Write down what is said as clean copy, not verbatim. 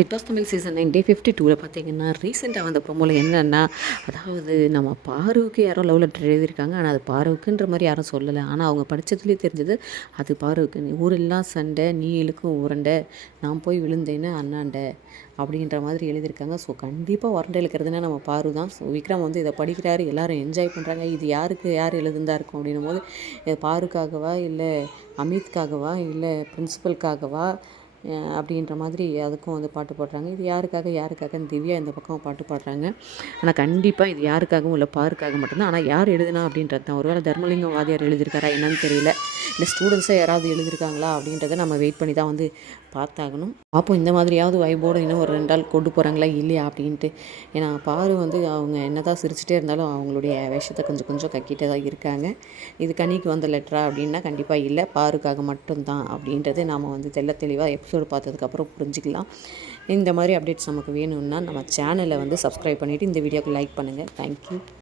Big pass Tamil season 9 டே 52ல் பார்த்தீங்கன்னா ரீசெண்டாக வந்த ப்ரோமோவில் என்னென்னா, அதாவது நம்ம பாருவுக்கு யாரோ லவ் லெட்டர் எழுதியிருக்காங்க. ஆனால் அது பாருவுக்குன்ற மாதிரி யாரும் சொல்லலை. ஆனால் அவங்க படித்ததுலேயே தெரிஞ்சது அது பாருவுக்கு. ஊரெல்லாம் சண்டை, நீ இழுக்கும் உரண்டை, நான் போய் விழுந்தேன்னு அண்ணாண்ட அப்படின்ற மாதிரி எழுதியிருக்காங்க. ஸோ கண்டிப்பாக உரண்டை இழுக்கிறதுனா நம்ம பாரு தான். ஸோ விக்ரம் வந்து இதை படிக்கிறாரு, எல்லோரும் என்ஜாய் பண்ணுறாங்க. இது யார் எழுதுந்தா இருக்கும் அப்படின்னும் போது, பாருக்காகவா இல்லை அமித்காகவா இல்லை பிரின்சிபலுக்காகவா அப்படின்ற மாதிரி அதுக்கும் வந்து பாட்டு பாடுறாங்க. இது யாருக்காக திவ்யா இந்த பக்கம் பாட்டு பாடுறாங்க. ஆனால் கண்டிப்பாக இது யாருக்காகவும் இல்லை, பாருக்காக மட்டும்தான். ஆனால் யார் எழுதுனா அப்படின்றது தான். ஒருவேளை தர்மலிங்கம் வாதியார் எழுதியிருக்காரா என்னன்னு தெரியல, இல்லை ஸ்டூடெண்ட்ஸாக யாராவது எழுதியிருக்காங்களா அப்படின்றத நம்ம வெயிட் பண்ணி தான் வந்து பார்த்தாகணும். அப்போ இந்த மாதிரியாவது வைபோடு இன்னும் ஒரு 2 நாள் கொண்டு போகிறாங்களா இல்லையா அப்படின்ட்டு. ஏன்னா பாரு வந்து அவங்க என்ன தான் சிரிச்சிட்டே இருந்தாலும் அவங்களுடைய விஷயத்தை கொஞ்சம் கக்கிட்டே தான் இருக்காங்க. இது கனிக்கு வந்த லெட்டரா அப்படின்னா கண்டிப்பாக இல்லை, பாருக்காக மட்டும்தான் அப்படின்றது நாம் வந்து தெளிவாக எபிசோடு பார்த்ததுக்கப்புறம் புரிஞ்சுக்கலாம். இந்த மாதிரி அப்டேட்ஸ் நமக்கு வேணும்னா நம்ம சேனலை வந்து சப்ஸ்கிரைப் பண்ணிவிட்டு இந்த வீடியோக்கு லைக் பண்ணுங்கள். தேங்க்யூ.